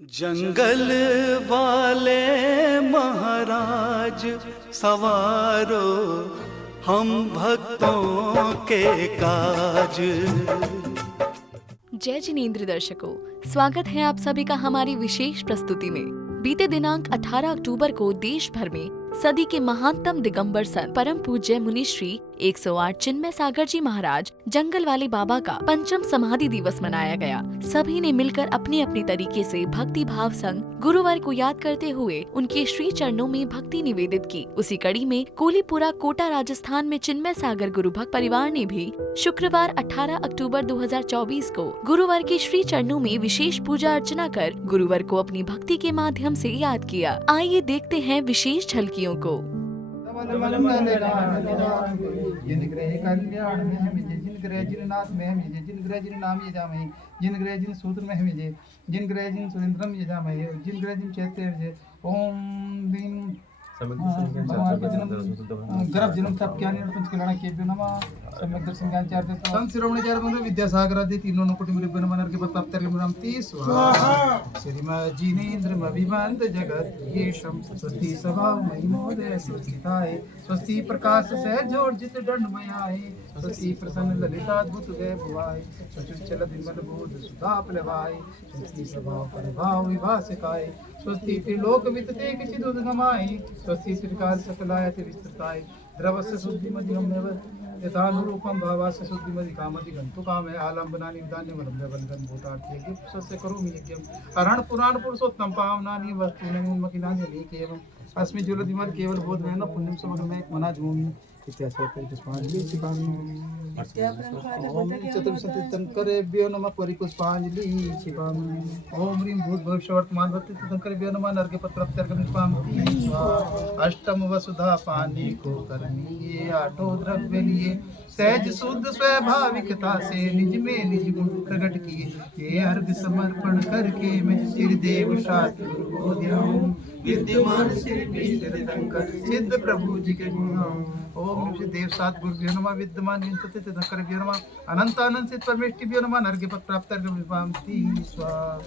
जंगल वाले महाराज सवारो हम भक्तों के काज। जय जिनेंद्र दर्शकों, स्वागत है आप सभी का हमारी विशेष प्रस्तुति में। बीते दिनांक 18 अक्टूबर को देश भर में सदी के महानतम दिगंबर संत परम पूज्य मुनिश्री 108 चिन्मय सागर जी महाराज जंगल वाले बाबा का पंचम समाधि दिवस मनाया गया। सभी ने मिलकर अपने अपने तरीके से भक्ति भाव संग गुरुवर को याद करते हुए उनके श्री चरणों में भक्ति निवेदित की। उसी कड़ी में कोलीपुरा कोटा राजस्थान में चिन्मय सागर गुरु भक्त परिवार ने भी शुक्रवार 18 अक्टूबर 2024 को गुरुवर के श्री चरणों में विशेष पूजा अर्चना कर गुरुवर को अपनी भक्ति के माध्यम से याद किया। आइए देखते हैं विशेष झलकियों को। जिन ग्रह कल्याण में हम जे, जिन ग्रह जिन नाथ में हम जे, जिन ग्रह जिन नाम ये जामे, जिन ग्रह जिन सूत्र में हम जे, जिन ग्रह जिन सुरेंद्रम ये जामे, जिन ग्रह जिन चैत्य जे। ओम दिन गर्भ जन्म तप ज्ञान पंच कल्याण के नमः। सम्यक दर्शन ज्ञान चार देता संत शिरोमणि चार बंधु विद्यासागर आदि तीनों कोटि में बन मन के प्रताप तेरे नाम 30 स्वाहा। श्रीमद् जिनेन्द्र अभिमंत जगत ये स्वस्ति सभा महिमोदय सुचिताय, स्वस्ति प्रकाश से जोड़ जित दंड मयाय, स्वस्ति प्रसन्न ललिता अद्भुत वैभवाय, स्वच्छ विमल बोध सुधा प्लवाय, स्वस्ति सभा परिभाव विभासिकाय, स्वस्ति त्रिलोक वितते किचिद उद्गमाय, स्वस्ति त्रिकाल सकलायत विस्तृताय, द्रवस्य शुद्धि मध्यम यथानुरूपम भावास्य शुद्धि मधि कामधि गंतु काम है आलम्बनानि विधान्य वलंब्य वलगन भूतार्थी यज्ञ सस्य करोमि यज्ञम अरण पुराण पुरुषोत्तम पावनानि वस्तूनि उन्मकिनानि अनेकेवम् अस्मि ज्वलतिमल केवल बोधमेन पुण्यम समग्रमेक मना झूमि पुष्पांजलि चतुर्संतंकरेभ्यो नमः परिपुष्पांजलि शिवामि। ओम ह्रीं भूत भविष्य वर्तमान वर्तंकरेभ्यो नमः नरके पत्रप्तर्गमिष्पामि स्वाहा। अष्टम वसुधा पानी को करनी ये आठों द्रव्य लिए, सहज शुद्ध स्वाभाविकता से निज में निज गुण प्रकट किए, ये अर्घ समर्पण करके मैं श्रीदेव शास्त्र को ध्याऊं, विद्यमान श्री तीर्थंकर सिद्ध प्रभु जी के गुण गाऊं। ओम श्री देव सात गुरुभ्यो नमः विद्यमान विंशति तीर्थंकरेभ्यो नमः अनंत अनंत सिद्ध परमेष्टिभ्यो नमः नरके पत्रप्तर्गमिष्पामि स्वाहा।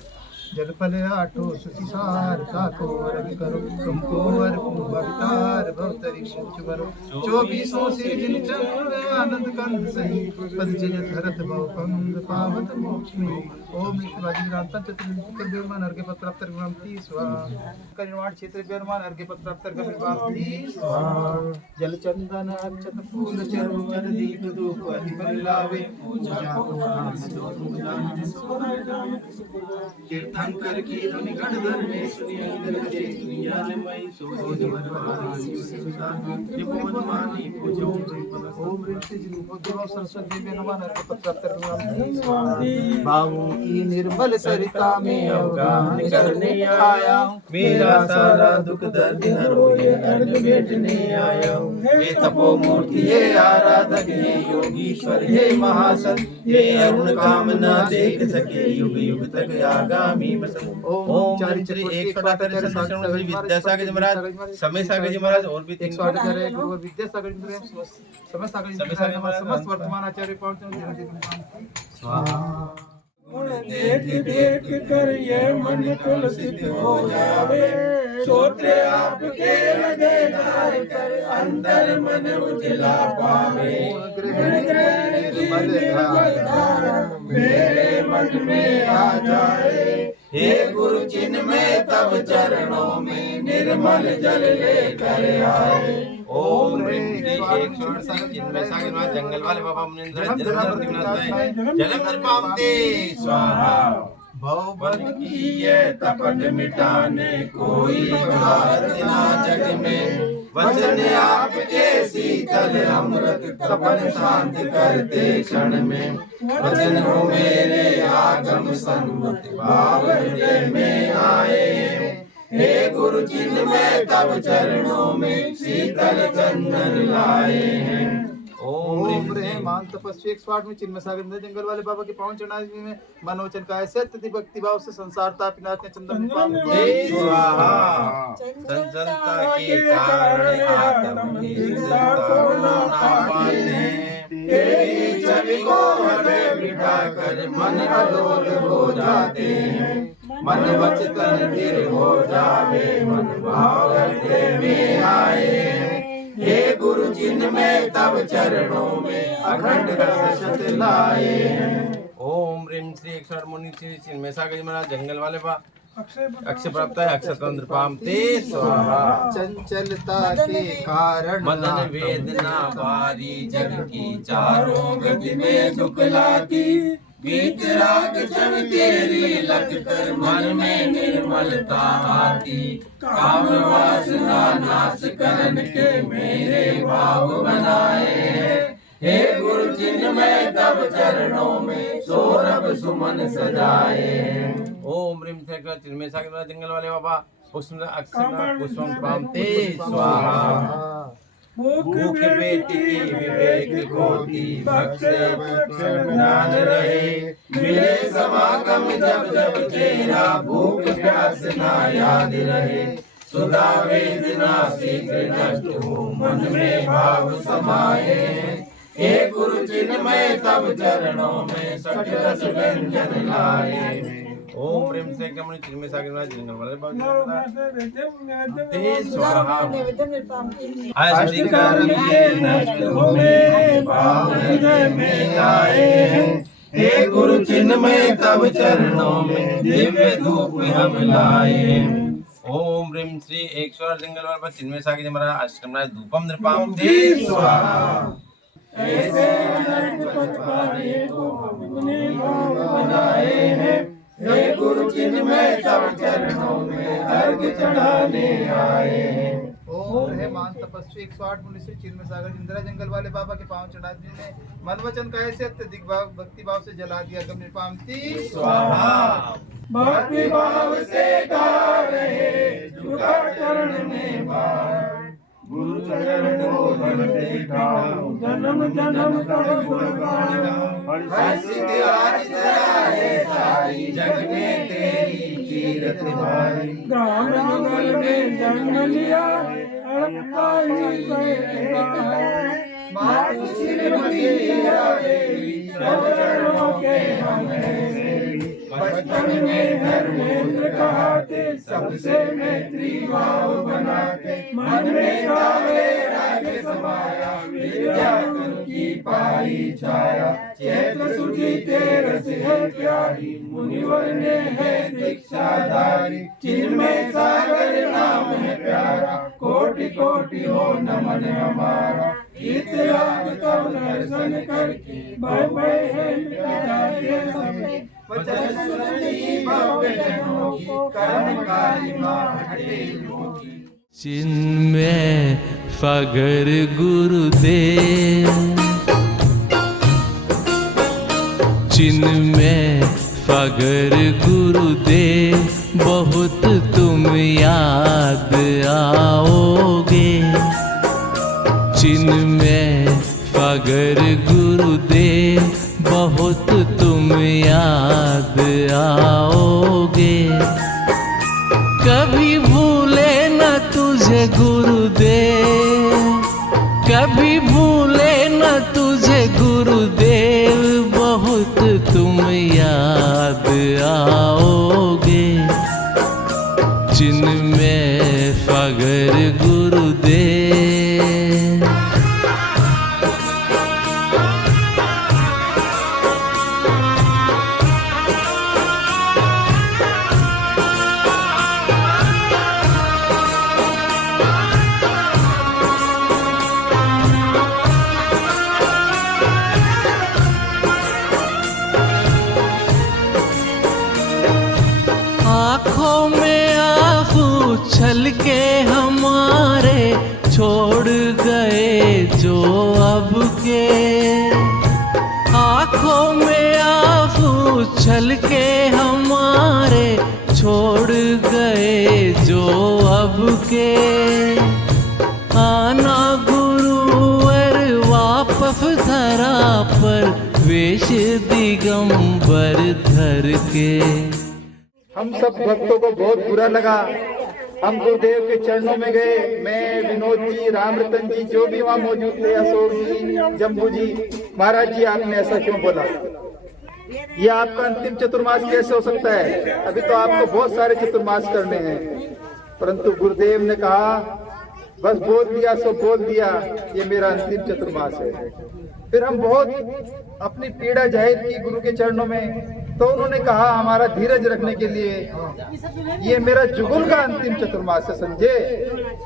जल फल आठो सुचिसार ताको अर्घ करो, तुमको अर्पण भवितार भवतरिक्ष वरो, 24 सिर चंद्र आनंद कंद सही, पद जय धरत भव कंद पावत मोक्ष में। ओम शिवाजीरांता चतुर्मुख बेमान अर्घ पत्राप्तर गमति स्वाहा। करिवाण क्षेत्र बेमान अर्घ पत्राप्तर गमति स्वाहा। जल चंदन अक्षत फूल चरण दीप धूप अधिपन लावे, पूजा को नाम दो तीर्थंकर की ध्वनि गणधर में सुनिया लगे सुनिया मई सोज वरवासी निपुण मानी पूजो। ओम ऋषि जी को सरस्वती में नमः नरक पत्रप्तर गमति। भावों की निर्मल सरिता में अवगाहन करने आया हूँ, मेरा सारा दुख दर्द हरो ये अर्घ भेजने आया हूँ। हे तपो मूर्ति हे आराधक हे योगीश्वर हे महासन, हे अरुण कामना देख सके युग युग तक आगामी ओम चारित्री 108 विद्यासागर जी महाराज, समय सागर जी महाराज और भी 108 गुरु विद्यासागर जी महाराज, समय सागर जी महाराज समस्त वर्तमान आचार्य स्वाहा। देख देख कर ये मन तुलसित हो जावे, सोते आपके हृदय धार कर अंदर मन उजला पावे। ग्रहण की निर्मलता मेरे मन में आ जाए, हे गुरु चिन्ह में तब चरणों में निर्मल जल लेकर आए। ओम चिन्मय सागर जंगल वाले बाबा मुनिंद्र जलम पावते स्वाहा। भवबन की ये तपन मिटाने कोई भारत ना जग में, वचन आपके शीतल अमृत तपन शांत करते क्षण में, वचन हो मेरे आगम सम्मत भाव हृदय में आए। हे गुरु चिन्ह में तब चरणों में शीतल चंदन लाए हैं। ओम ह्रीं मान तपस्वी 108 में चिन्मय सागर जंगल वाले बाबा के पावन चरणारविंद में मनोवचन का सत्य भक्ति भाव से संसार ताप नाथने चंदन स्वाहा। चंचलता के कारण आत्म की को ना पाते, तेरी छवि को हृदय बिठा कर मन अडोल हो जाते हैं। मन वचन फिर हो जावे, मन भाव हृदय में आए। हे गुरु जिन में तब चरणों में अखंड रस शत लाए। ओम ह्रीं श्री 108 मुनि श्री चिन्मय सागर जी महाराज जंगल वाले बा अक्षय प्राप्त है, अक्षय तंत्र पाम ते स्वाहा। चंचलता के कारण मदन वेदना बारी जग की चारों गति में दुख लाती। गीत राग जब तेरी लग कर मन में निर्मलता आती। काम वासना नाश करन के मेरे भाव बनाए। हे गुरु जिन में तब चरणों में सौरभ सुमन सजाए। ओम ह्रीं श्री चिन्मय सागर जंगल वाले बाबा पुष्प अक्षर पुष्पम पाम ते स्वाहा। भूख पेट की विवेक खोती, बख्शे ज्ञान रहे। मिले समागम जब जब तेरा, भूख प्यास ना याद रहे। सुधा वेदना शीघ्र नष्ट हो, मन में भाव समाए। हे गुरु जिनमय तब चरणों में सठ रस व्यंजन लाए। ओम ह्रीं श्री कमल चिन्मय सागर जंगल वाले बाबा ते स्वाहा। अष्टकर्म के नष्ट होवे, भाव हृदय में आए। हे गुरु चिन्मय तब चरणों में दिव्य धूप हम लाए। ओम ह्रीं श्री 108 जंगल वाले चिन्मय सागर जी महाराज अष्टकर्म धूपम नृपाम ते स्वाहा। ऐसे अनंत पथ पाने को अपने भाव बनाए हैं। हे गुरु जिनमें तब चरणों में अर्घ चढ़ाने आए हैं। ओम हे मान तपस्वी 108 मुनि श्री चिन्मय सागर इंदिरा जंगल वाले बाबा के पांव चढ़ा ने मन वचन का ऐसे अत्यधिक भाव भक्ति भाव से जला दिया। गम निपामती स्वाहा। भक्ति भाव से गा रहे, झुका चरण में बार। गुरु चरण को देखा, जन्म जन्म तब गुण गाना। हर सिद्धि आज तेरा है सारी, जग में तेरी कीरत भारी। ग्राम जंगल में जन्म लिया, हड़प्पाई मातु श्रीमती देवी, चरणों के हम बचपन में धर्मेंद्र कहते, सबसे मैत्री भाव बनाते। मन में गावे राग समाया, विद्या गुरु की पाई छाया। चैत्र सुधी तेरस है प्यारी, मुनिवर ने है दीक्षाधारी। चिन्मय सागर नाम है प्यारा, कोटि कोटि हो नमन हमारा। इतिहास तब दर्शन करके भय भय है मिटाते सब। वचन सुनती भव्य जनों की, कर्म काली माँ हटे योगी। चिन्मय सागर गुरुदेव, चिन्मय सागर गुरुदेव, बहुत तुम याद आओगे। चिन्मय सागर गुरुदेव, बहुत तुम याद आओगे। कभी भूले न तुझे गुरुदेव, कभी भूले न तुझे गुरुदेव, बहुत तुम याद आओगे। चिन्मय सागर गुरुदेव। आँखों में आंसू छल के हमारे, छोड़ गए जो अब के। आँखों में आंसू छल के हमारे, छोड़ गए जो अब के। आना गुरुवर वापस धरा पर, वेश दिगंबर धर के। हम सब भक्तों को बहुत बुरा लगा। हम गुरुदेव के चरणों में गए, मैं, विनोद जी, राम रतन जी, जो भी वहाँ मौजूद थे, अशोक जी, जम्बू जी। महाराज जी आपने ऐसा क्यों बोला? ये आपका अंतिम चतुर्मास कैसे हो सकता है? अभी तो आपको बहुत सारे चतुर्मास करने हैं। परंतु गुरुदेव ने कहा बस बोल दिया सो बोल दिया, ये मेरा अंतिम चतुर्मास है। फिर हम बहुत अपनी पीड़ा जाहिर की गुरु के चरणों में, तो उन्होंने कहा हमारा धीरज रखने के लिए, ये मेरा जुगुल का अंतिम चतुर्मास है, समझे?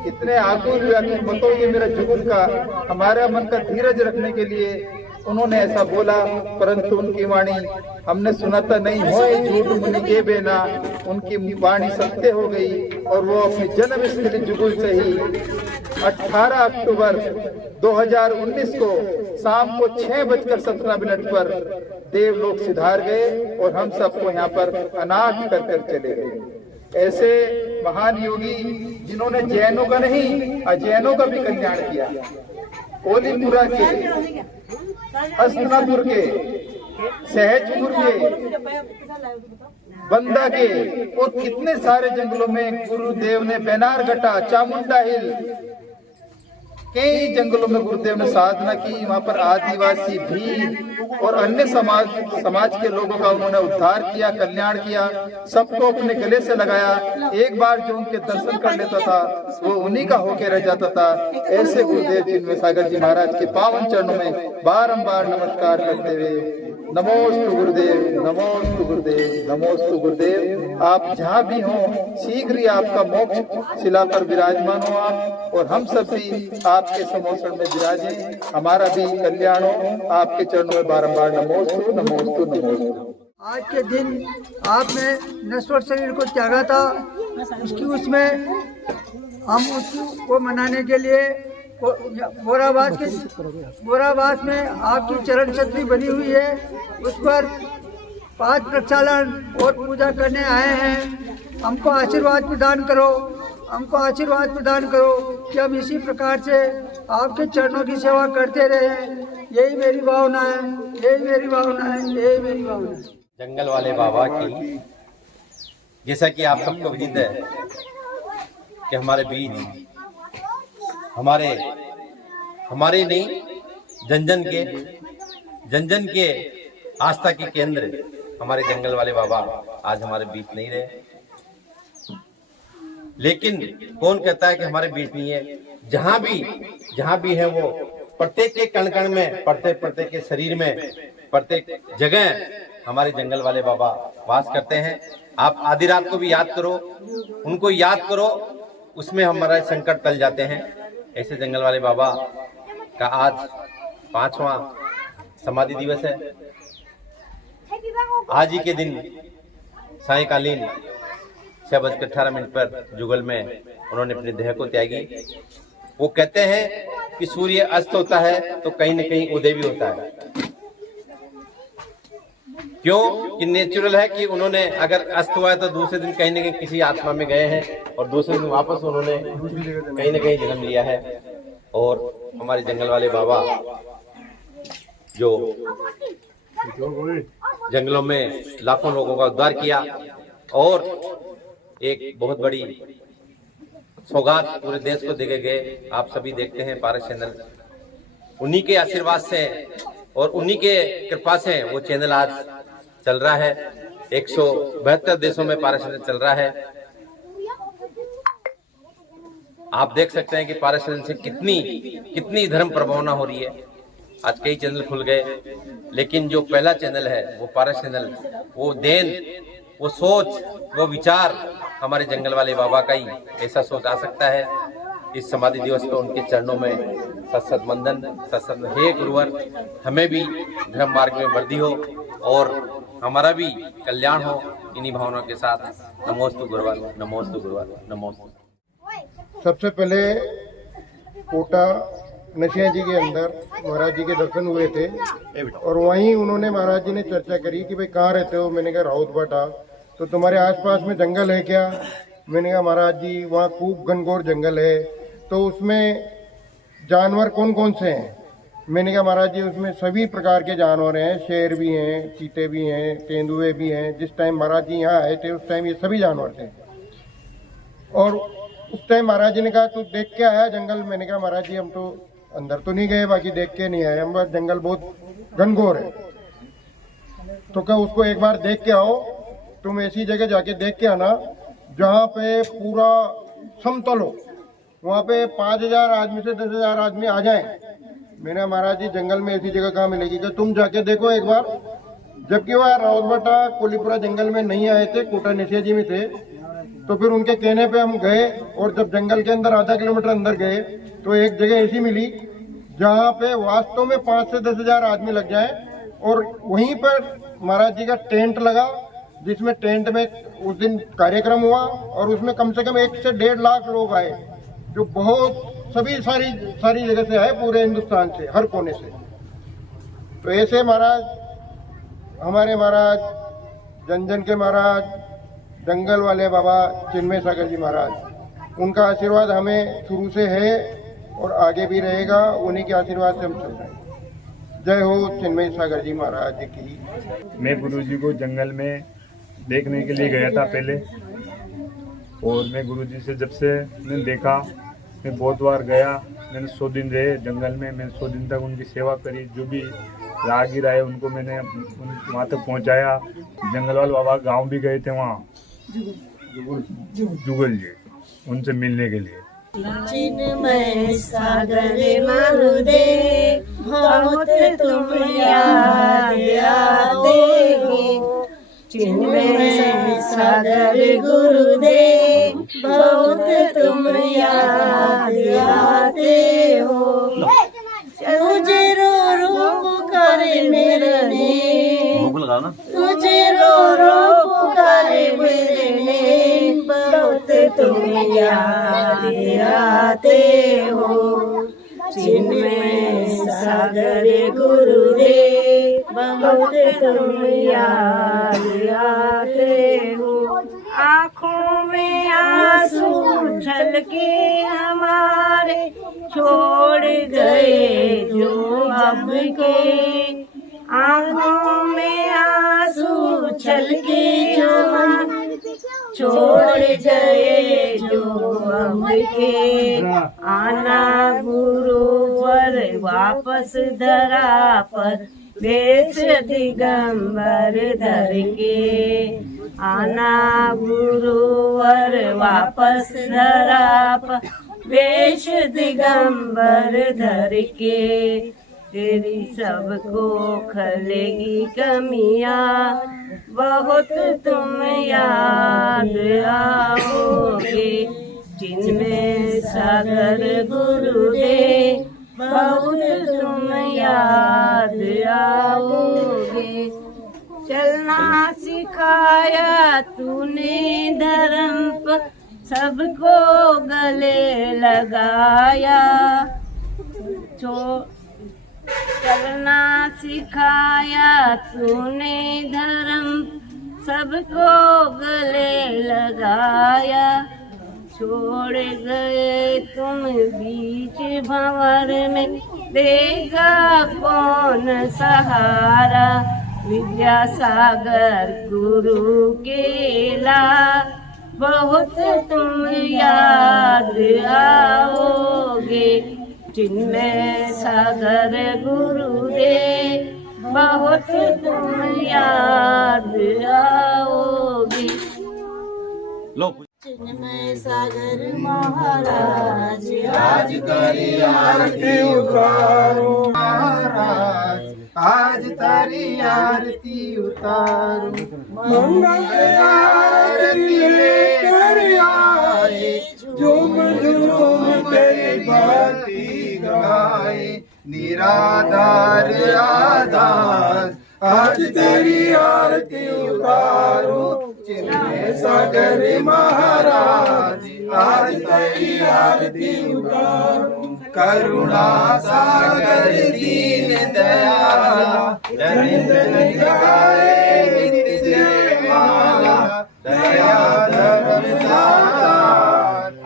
इतने आकुल व्याकुल मतो, ये मेरा जुगुल का, हमारा मन का धीरज रखने के लिए उन्होंने ऐसा बोला। परंतु उनकी वाणी हमने सुना था नहीं होए झूठ मुनि के बेना, उनकी वाणी सत्य हो गई और वो अपनी जन्म स्थली जुगुल से ही 18 अक्टूबर 2019 को शाम को 6:17 पर देवलोक सिधार गए और हम सबको यहाँ पर अनाथ कर चले गए। ऐसे महान योगी जिन्होंने जैनों का नहीं अजैनों का भी कल्याण किया। ओलीपुरा के, हस्तनापुर के, सहजपुर के, बंदा के और कितने सारे जंगलों में गुरुदेव ने बेनारघट्टा, चामुंडा हिल, कई जंगलों में गुरुदेव ने साधना की। वहाँ पर आदिवासी, भील और अन्य समाज के लोगों का उन्होंने उद्धार किया, कल्याण किया, सबको अपने गले से लगाया। एक बार जो उनके दर्शन कर लेता था वो उन्हीं का होके रह जाता था। ऐसे गुरुदेव चिन्मय सागर जी महाराज के पावन चरणों में बारंबार नमस्कार करते हुए नमोस्तु गुरुदेव, नमोस्तु गुरुदेव, नमोस्तु गुरुदेव। आप जहाँ भी हों शीघ्र ही आपका मोक्ष शिला पर विराजमान हो आप, और हम सब भी आपके समोषण में विराजें, हमारा भी कल्याण हो। आपके चरणों में बारंबार नमोस्तु, नमोस्तु, नमोस्तु। आज के दिन आपने नश्वर शरीर को त्यागा था, उसमें हम उसको मनाने के लिए बोरावास में आपकी चरण छत्री बनी हुई है, उस पर 5 प्रक्षालन और पूजा करने आए हैं। हमको आशीर्वाद प्रदान करो, हमको आशीर्वाद प्रदान करो कि हम इसी प्रकार से आपके चरणों की सेवा करते रहें। यही मेरी भावना है, यही मेरी भावना है, यही मेरी भावना है। जंगल वाले बाबा की, जैसा कि आप सबको विदित है कि हमारे बीच हमारे नहीं जन जन के आस्था के केंद्र हमारे जंगल वाले बाबा आज हमारे बीच नहीं रहे। लेकिन कौन कहता है कि हमारे बीच नहीं है? जहां भी है वो प्रत्येक के कण कण में, प्रत्येक के शरीर में, प्रत्येक जगह हमारे जंगल वाले बाबा वास करते हैं। आप आधी रात को भी याद करो, उनको याद करो, उसमें हमारे संकट टल जाते हैं। ऐसे जंगल वाले बाबा का आज 5वां समाधि दिवस है। आज ही के दिन सायंकालीन 6:18 पर जुगल में उन्होंने अपने देह को त्यागी। वो कहते हैं कि सूर्य अस्त होता है तो कहीं न कहीं उदय भी होता है। क्यों कि नेचुरल है कि उन्होंने अगर अस्त हुआ है तो दूसरे दिन कहीं न कहीं किसी आत्मा में गए हैं और दूसरे दिन वापस उन्होंने कहीं न कहीं जन्म लिया है। और हमारे जंगल वाले बाबा जो जंगलों में लाखों लोगों का उद्धार किया और एक बहुत बड़ी सौगात पूरे देश को देके गए। आप सभी देखते हैं पारस चैनल, उन्हीं के आशीर्वाद से और उन्हीं के कृपा से वो चैनल आज चल रहा है। 172 देशों में पारस चैनल चल रहा है। आप देख सकते हैं कि पारस चैनल से कितनी धर्म प्रभावना हो रही है। आज कई चैनल खुल गए, लेकिन जो पहला चैनल है वो पारस चैनल, वो देन, वो सोच, वो विचार हमारे जंगल वाले बाबा का ही ऐसा सोच आ सकता है। इस समाधि दिवस पर उनके चरणों में सत्सत वंदन, हे गुरुवर, हमें भी धर्म मार्ग में वृद्धि हो और हमारा भी कल्याण हो। इन्हीं भावनाओं के साथ नमोस्तु गुरुवर, नमोस्तु गुरुवर, नमोस्तु। सबसे पहले कोटा नशिया जी के अंदर महाराज जी के दर्शन हुए थे और वहीं उन्होंने महाराज जी ने चर्चा करी कि भाई कहाँ रहते हो? मैंने कहा राउत बाटा। तो तुम्हारे आसपास में जंगल है क्या? मैंने कहा महाराज जी वहाँ खूब घनघोर जंगल है। तो उसमें जानवर कौन कौन से हैं? मैंने कहा महाराज जी उसमें सभी प्रकार के जानवर हैं, शेर भी हैं, चीते भी हैं, तेंदुए भी हैं। जिस टाइम महाराज जी यहाँ आए थे उस टाइम ये सभी जानवर थे। और उस टाइम महाराज जी ने कहा तू देख के आया जंगल? मैंने कहा महाराज जी हम तो अंदर तो नहीं गए, बाकी देख के नहीं आए, हम बस जंगल बहुत घनघोर है। तो क्या उसको एक बार देख के आओ। तुम ऐसी जगह जाके देख के आना जहाँ पे पूरा समतल हो, वहाँ पे 5,000 आदमी से 10,000 आदमी आ जाएं। मैंने महाराज जी जंगल में ऐसी जगह कहाँ मिलेगी कि तुम जाके देखो एक बार। जबकि वह रावतभाटा कोलीपुरा जंगल में नहीं आए थे, कोटा नशिया जी में थे। तो फिर उनके कहने पे हम गए और जब जंगल के अंदर आधा किलोमीटर अंदर गए तो एक जगह ऐसी मिली जहाँ पे वास्तव में 5 से 10,000 आदमी लग जाए। और वहीं पर महाराज जी का टेंट लगा, जिसमें टेंट में उस दिन कार्यक्रम हुआ और उसमें कम से कम 1 से 1.5 लाख लोग आए, जो बहुत सभी सारी जगह से आए, पूरे हिंदुस्तान से, हर कोने से। तो ऐसे महाराज, हमारे महाराज, जन जन के महाराज, जंगल वाले बाबा चिन्मय सागर जी महाराज, उनका आशीर्वाद हमें शुरू से है और आगे भी रहेगा। उन्हीं के आशीर्वाद से हम चल रहे हैं। जय हो चिन्मय सागर जी महाराज की। मैं गुरुजी को जंगल में देखने के लिए गया था पहले, और मैं गुरुजी से जब से मैंने देखा, मैं बहुत बार गया। मैंने 100 दिन रहे जंगल में, मैंने 100 दिन तक उनकी सेवा करी। जो भी राहगीर आए उनको मैंने वहाँ तक पहुँचाया। जंगल वाले बाबा गांव भी गए थे वहाँ, जुगल जी, उनसे मिलने के लिए। चिन्मय सागर मारुदे बहुत तुम याद आते हो। चिन्मय सागर गुरुदेव बहुत तुम याद आते हो। तुझे रो रो पुकारे मेरे ने, तुझे रो रो पुकारे मेरे ने, बहुत तुम याद आते हो। चिन्मय सागर गुरुदेव बहुत तुम याद आते हो। आँखों में आंसू छलके हमारे छोड़ गए जो अब के। आँखों में आंसू छलके हमारे छोड़ गए जो अब के। आना गुरुवर वापस धरा पर, वेश दिगंबर धर के। आना गुरुवर वापस धरा पर, वेश दिगंबर धर के। तेरी सबको खलेगी कमियां, बहुत तुम याद आओगे। चिन्मय सागर गुरुदेव बहुत तुम याद आओगे। चलना सिखाया तूने धर्म पर, सबको गले लगाया। चलना सिखाया तूने धर्म, सबको गले लगाया। छोड़ गए तुम बीच भंवर में, देगा कौन सहारा। विद्यासागर गुरु केला बहुत तुम याद आओगे। चिन्मय सागर गुरुदेव बहुत तुम याद आओगे। चिन्मय सागर महाराज आज तेरी आरती उतारो। महाराज आज तारी आरती उतारो। मंगल आरती लेकर आए, झूम झूम तेरी भक्ति गाए। निराधार आधार आज तेरी आरती उतारो। चिन्मय सागर महाराज आज तेरी आरती उतारो। करुणा सागर दीन दयाला, दरिद्र निगाहे नित्य माला। दया धर्म दाता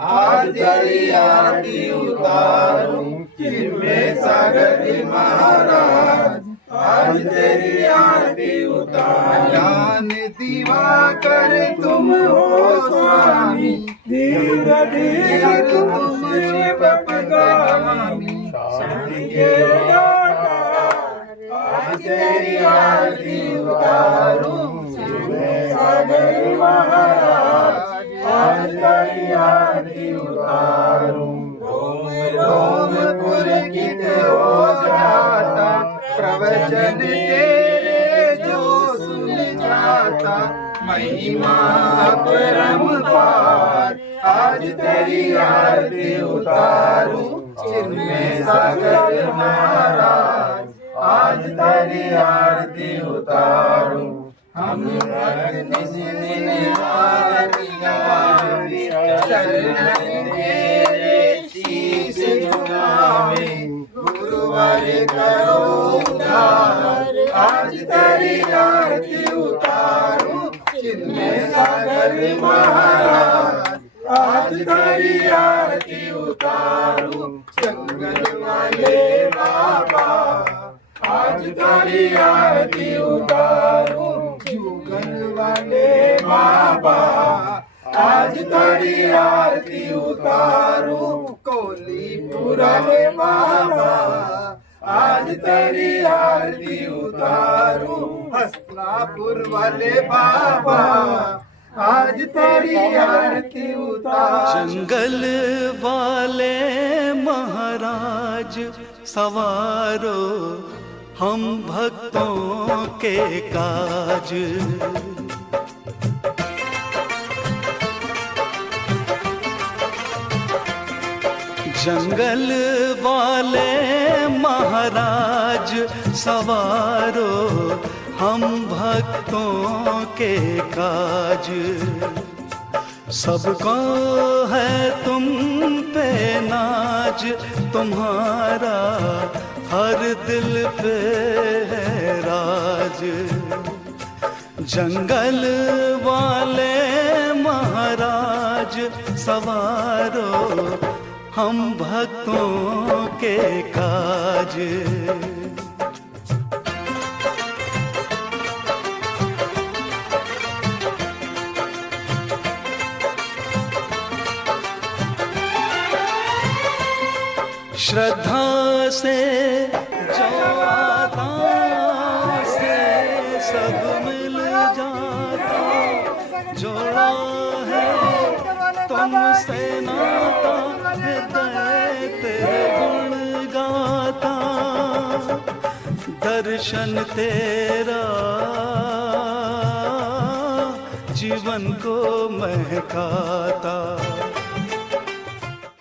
आज तेरी आरती उतारो। चिन्मय सागर महाराज आज तेरी आरती उतारो। ज्ञान दिवाकर तुम हो स्वामी, धीर धीर तुम शिव पगामी। शांति के दाता आज तेरी आरती उतारो। तेरी आरती उतारूं। रोम पुलकित हो जाता प्रवचन तेरे जो सुन जाता। महिमा अपरंपार आज तेरी आरती उतारूं। चिन्मय सागर महाराज आज तेरी आरती उतारूं। हम निज दिन आरती गवावे चरणन तेरे शीश झुकावे। गुरुवार करो उद्धार आज तेरी आरती उतारूं। चिन्मय सागर महाराज आज तेरी आरती उतारूं। जंगल वाले बाबा आज तेरी आरती उतारूं। जुगल वाले बाबा आज तेरी आरती उतारूं। कोलीपुर वाले बाबा आज तेरी आरती उतारूं। हसनापुर वाले बाबा आज तेरी आरती उतारूं। जंगल वाले महाराज सवारो हम भक्तों के काज। जंगल वाले महाराज सवारो हम भक्तों के काज। सबको है तुम पे नाज तुम्हारा हर दिल पे है राज। जंगल वाले महाराज सवारो हम भक्तों के काज। श्रद्धा से जो आता से सब मिल जाता। जोड़ा है तुमसे नाता हृदय तेरे गुण गाता। दर्शन तेरा जीवन को महकाता।